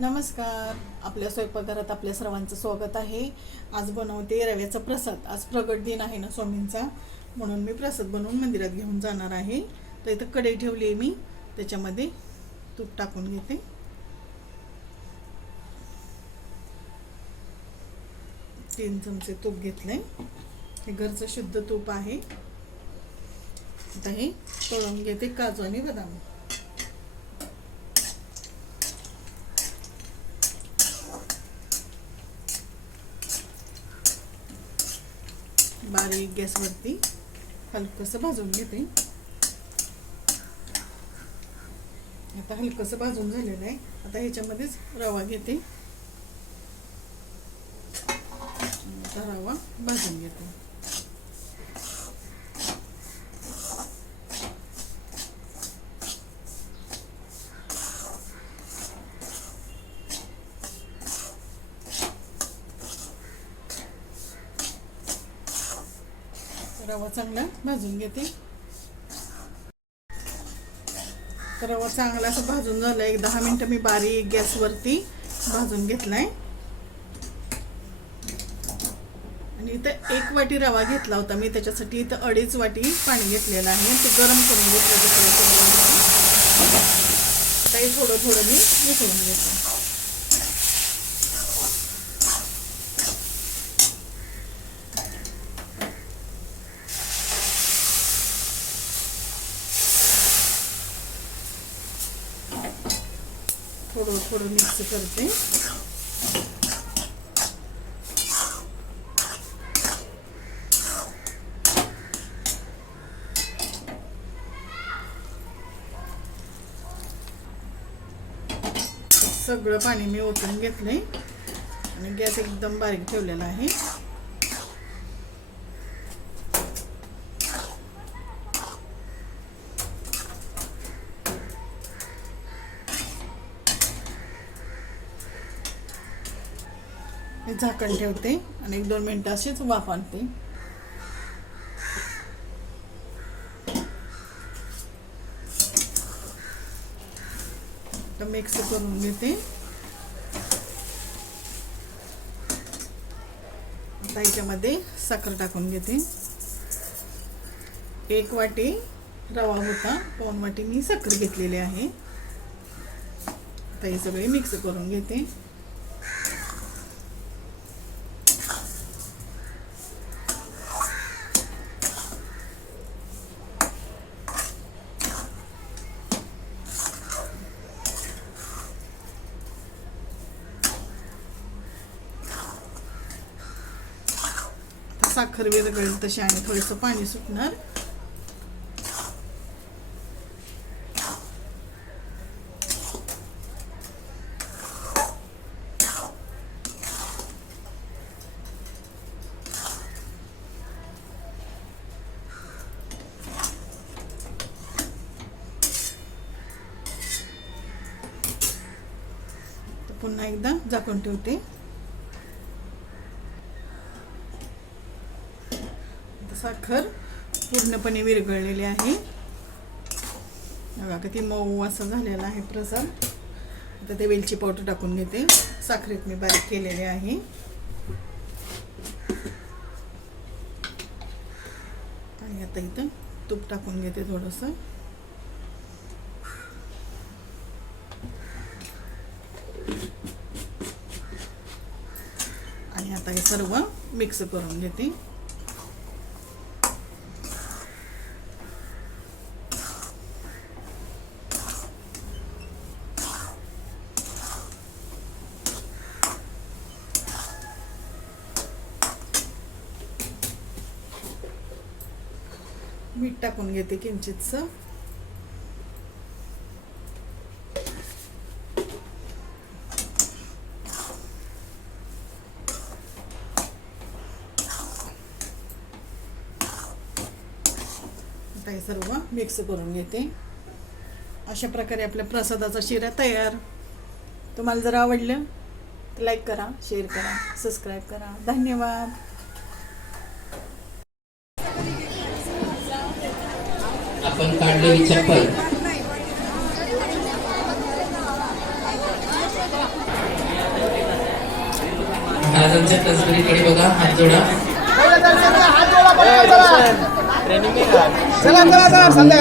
नमस्कार. आपल्या स्वयंपाकघरात आपल्या सर्वांचं स्वागत आहे. आज बनवते रव्याचा प्रसाद. आज प्रगट दिन आहे ना स्वामींचा. म्हणून मी प्रसाद बनवून मंदिरात घेऊन जाणार आहे. तर इथं कढई ठेवली आहे मी. त्याच्यामध्ये तूप टाकून घेते. तीन चमचे तूप घेतले हे घरचं शुद्ध तूप आहे. आता हे तळून घेते काजू आणि बदाम. बारीक गॅसवरती हलकंसं भाजून घेते. आता हलकंसं भाजून झालेलं आहे. आता ह्याच्यामध्येच रवा घेते. आता रवा भाजून घेते. रवा चांगला भाजून घेते. तर रवा चांगला असं भाजून झाला. एक दहा मिनटं मी बारीक गॅसवरती भाजून घेतलाय. आणि इथं एक वाटी रवा घेतला होता मी. त्याच्यासाठी इथं अडीच वाटी पाणी घेतलेलं आहे. ते गरम करून घेतलं काही थोडं थोडं मी मिसळून घेते. थोडं थोडं मिक्स करते. सगळं पाणी मी ओतून घेतलंय. आणि गॅस एकदम बारीक ठेवलेला आहे. हे झाकण ठेवते आणि एक दोन मिनटं अशीच वाफ आणते मिक्स करून घेते. आता याच्यामध्ये साखर टाकून घेते. एक वाटी रवा होता पाऊन वाटी मी साखर घेतलेली आहे. आता हे सगळे मिक्स करून घेते. साखर विरघळेल तशी आणि थोडंसं पाणी सुटणार. तर पुन्हा एकदा झाकून ठेवते. साखर पूर्णपणे विरघळलेली आहे. बघा किती मऊ असं झालेला आहे प्रसाद. आता ते वेलची पावडर टाकून घेते. साखरेत मी बारीक केलेले आहे. आणि आता इथं तूप टाकून घेते थोडंसं. आणि आता हे सर्व मिक्स करून घेते. मीठ टाकून घेते किंचितचं आता हे सर्व मिक्स करून घेते. अशा प्रकारे आपल्या प्रसादाचा शिरा तयार. तुम्हाला जर आवडलं तर लाईक करा शेअर करा सबस्क्राईब करा. धन्यवाद. आपण काढलेली चप्पल. महाराजांच्या तस्करीकडे बघा हात जोडा. ट्रेनिंग चला चला चला चला